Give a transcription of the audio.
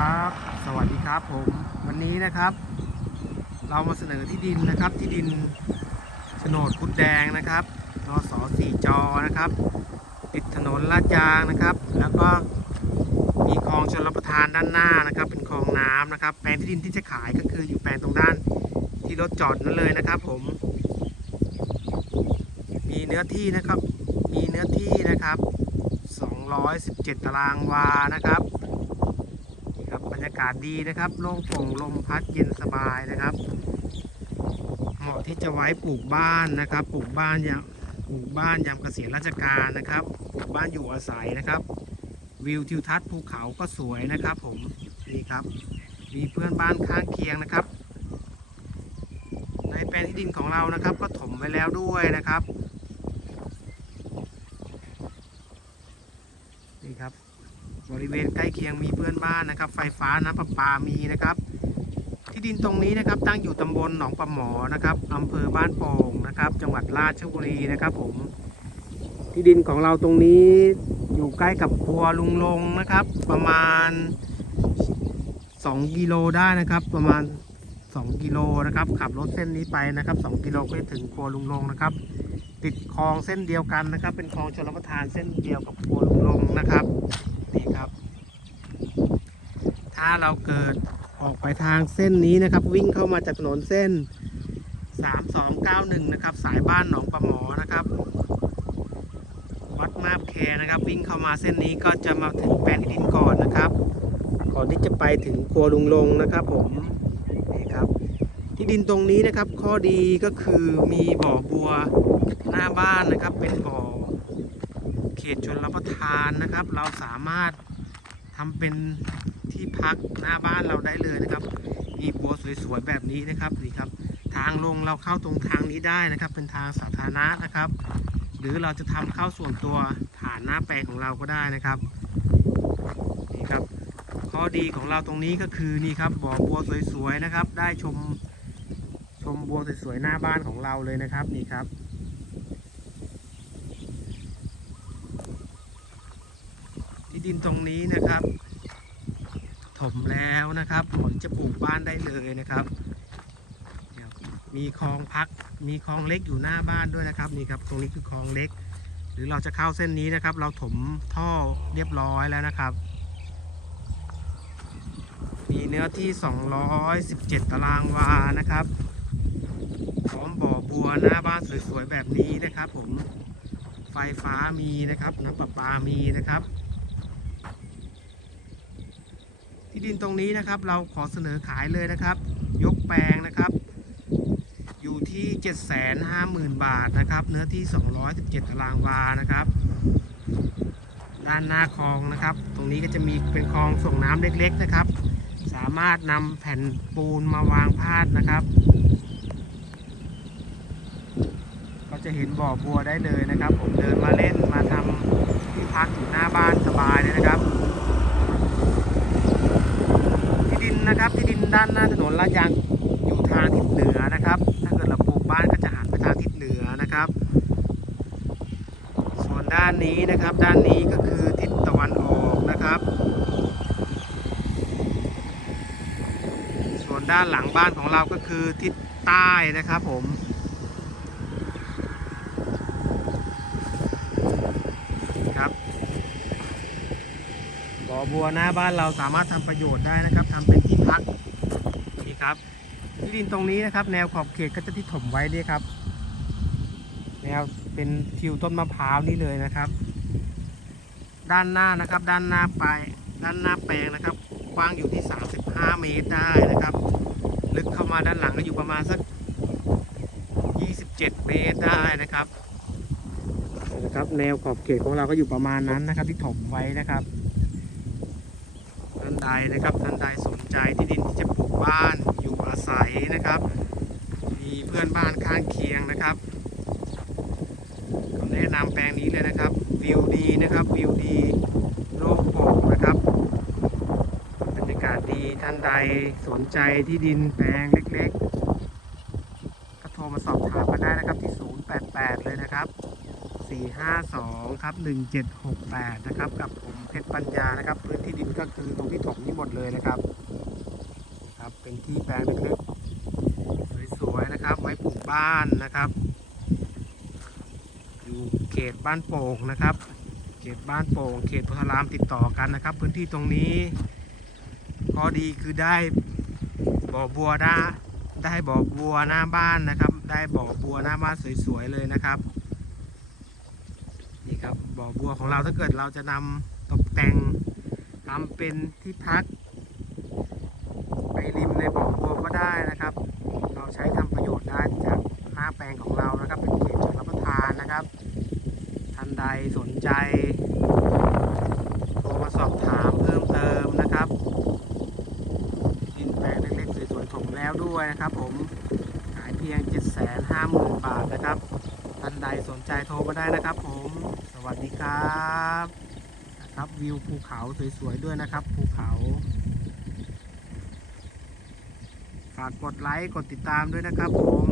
ครับ สวัสดีครับผม วันนี้นะครับ เรามาเสนอที่ดินนะครับที่ดินโฉนดพุดแดงนะครับนสสี่จอนะครับ ติดถนนลาดยางนะครับ แล้วก็มีคลองชลประทานด้านหน้านะครับ เป็นคลองน้ำนะครับ แปลงที่ดินที่จะขายก็คืออยู่แปลงตรงด้านที่รถจอดนั่นเลยนะครับ ผม มีเนื้อที่นะครับ มีเนื้อที่นะครับ217 ตารางวานะครับ ครับบรรยากาศดีนะครับโล่งโปร่งลมพัดเย็นสบายนะครับ เหมาะที่จะไว้ปลูกบ้านนะครับ ปลูกบ้านยามปลูกบ้านยามเกษียณราชการนะครับปลูกบ้านอยู่อาศัยนะครับ วิวทิวทัศน์ภูเขาก็สวยนะครับ ผมนี่ครับ มีเพื่อนบ้านข้างเคียงนะครับ ในแปลงที่ดินของเรานะครับ ก็ถมไว้แล้วด้วยนะครับนี่ครับ บริเวณใกล้เคียงมีเพื่อนบ้านนะครับ ไฟฟ้าน้ำประปามีนะครับ ที่ดินตรงนี้นะครับ ตั้งอยู่ตำบลหนองปลาหมอนะครับอำเภอบ้านโป่งนะครับ จังหวัดราชบุรีนะครับ ผม ที่ดินของเราตรงนี้อยู่ใกล้กับครัวลุงลงนะครับ ประมาณ 2 กิโลได้นะครับ ประมาณ 2 กิโลนะครับ ขับรถเส้นนี้ไปนะครับ 2 กิโลก็จะถึงครัวลุงลงนะครับ ติดคลองเส้นเดียวกันนะครับ เป็นคลองชลประทานเส้นเดียวกับครัวลุงลงนะครับ นี่ครับ ถ้าเราเกิดออกไปทางเส้นนี้นะครับ วิ่งเข้ามาจากถนนเส้น 3291 นะครับ สายบ้านหนองปลาหมอนะครับ วัดมาบแคนะครับ วิ่งเข้ามาเส้นนี้ก็จะมาถึงแปลงที่ดินก่อนนะครับ ก่อนที่จะไปถึงครัวลุงลงนะครับผมนี่ครับ ที่ดินตรงนี้นะครับ ข้อดีก็คือมีบ่อบัวหน้าบ้านนะครับ เป็นบ่อ ตชนรับประทานนะครับ เราสามารถทำเป็นที่พักหน้าบ้านเราได้เลยนะครับ มีบัวสวยๆแบบนี้นะครับนี่ครับ ทางลงเราเข้าตรงทางนี้ได้นะครับ เป็นทางสาธารณะนะครับ หรือเราจะทำเข้าส่วนตัวผ่านหน้าแปลงของเราก็ได้นะครับนี่ครับ ข้อดีของเราตรงนี้ก็คือนี่ครับบ่อบัวสวยๆนะครับ ได้ชมชมบัวสวยๆหน้าบ้านของเราเลยนะครับนี่ครับ ที่ดินตรงนี้นะครับถมแล้วนะครับผลจะปลูกบ้านได้เลยนะครับครับ มีคลองพัก มีคลองเล็กอยู่หน้าบ้านด้วยนะครับนี่ครับตรงนี้คือคลองเล็ก หรือเราจะเข้าเส้นนี้นะครับ เราถมท่อเรียบร้อยแล้วนะครับ มีเนื้อที่ 217 ตารางวานะครับพร้อมบ่อบัวหน้าบ้านสวยๆแบบนี้นะครับ ผมไฟฟ้ามีนะครับน้ำประปามีนะครับ ที่ดินตรงนี้นะครับ เราขอเสนอขายเลยนะครับ ยกแปลงนะครับ อยู่ที่ 750,000 บาทนะครับ เนื้อที่ 217 ตารางวานะครับ ด้านหน้าคลองนะครับ ตรงนี้ก็จะมีเป็นคลองส่งน้ำเล็ก ๆนะครับ สามารถนำแผ่นปูนมาวางพาดนะครับก็จะเห็นบ่อบัวได้เลยนะครับ ผมเดินมาเล่นมาทำที่พักอยู่หน้าบ้านสบายเลยนะครับ ที่ดินนะครับที่ดินด้านหน้าถนนลาด ยางอยู่ทางทิศเหนือนะครับ ถ้าเกิดเราปลูกบ้านก็จะหันไปทางทิศเหนือนะครับ ส่วนด้านนี้นะครับ ด้านนี้ก็คือทิศตะวันออกนะครับ ส่วนด้านหลังบ้านของเราก็คือทิศใต้นะครับผมครับบ่อบัวหน้าบ้านเราสามารถทำประโยชน์ได้นะครับทำเป็นที่พัก ครับที่ดินตรงนี้นะครับ แนวขอบเขตก็จะที่ถมไว้นี่ครับ แนวเป็นทิวต้นมะพร้าวนี่เลยนะครับ ด้านหน้านะครับ ด้านหน้าไปด้านหน้าแปลงนะครับกว้างอยู่ที่ 35 เมตรได้นะครับ ลึกเข้ามาด้านหลังก็อยู่ประมาณสัก 27 เมตรได้นะครับนะครับ แนวขอบเขตของเราก็อยู่ประมาณนั้นนะครับ ที่ถมไว้นะครับานใดนะครับท่านใดสนใจที่ดินที่จะปลูกบ้านอยู่อาศัยนะครับ มีเพื่อนบ้านข้างเคียงนะครับก็แนะนำแปลงนี้เลยนะครับวิวดีนะครับวิวดีโล่งโปร่งนะครับบรรยากาศดีท่านใดสนใจที่ดินแปลงเล็กๆ ก็โทรมาสอบถามกันได้นะครับที่ 088 เลยนะครับ452ครับ1768 นะครับกับผม เพชรปัญญานะครับ พื้นที่ดินก็คือตรงที่ถมนี่หมดเลยนะครับครับ เป็นที่แปลงเล็กๆสวยๆนะครับ ไว้ปลูกบ้านนะครับ อยู่เขตบ้านโป่งนะครับ เขตบ้านโป่ง เขตโพธารามติดต่อกันนะครับ พื้นที่ตรงนี้ข้อดีคือได้บ่อบัวได้ได้บ่อบัวหน้าบ้านนะครับ ได้บ่อบัวหน้าบ้านสวยๆเลยนะครับนี่ครับบ่อบัวของเราถ้าเกิดเราจะนำตก แต่งทำเป็นที่พัก ไปริมในบ่อบัวก็ได้นะครับ เราใช้ทำประโยชน์ได้จากหน้าแปลงของเรานะครับ เป็นเขตชนรับประทานนะครับ ท่านใดสนใจโทรมาสอบถามเพิ่มเติมนะครับดินแปลงเล็กๆสวยๆถมแล้วด้วยนะครับผมขายเพียง 750,000 บาทนะครับท่านใดสนใจโทรมาได้นะครับผม สวัสดีครับ รับวิวภูเขาสวยๆด้วยนะครับ ภูเขาฝากกดไลค์กดติดตามด้วยนะครับผม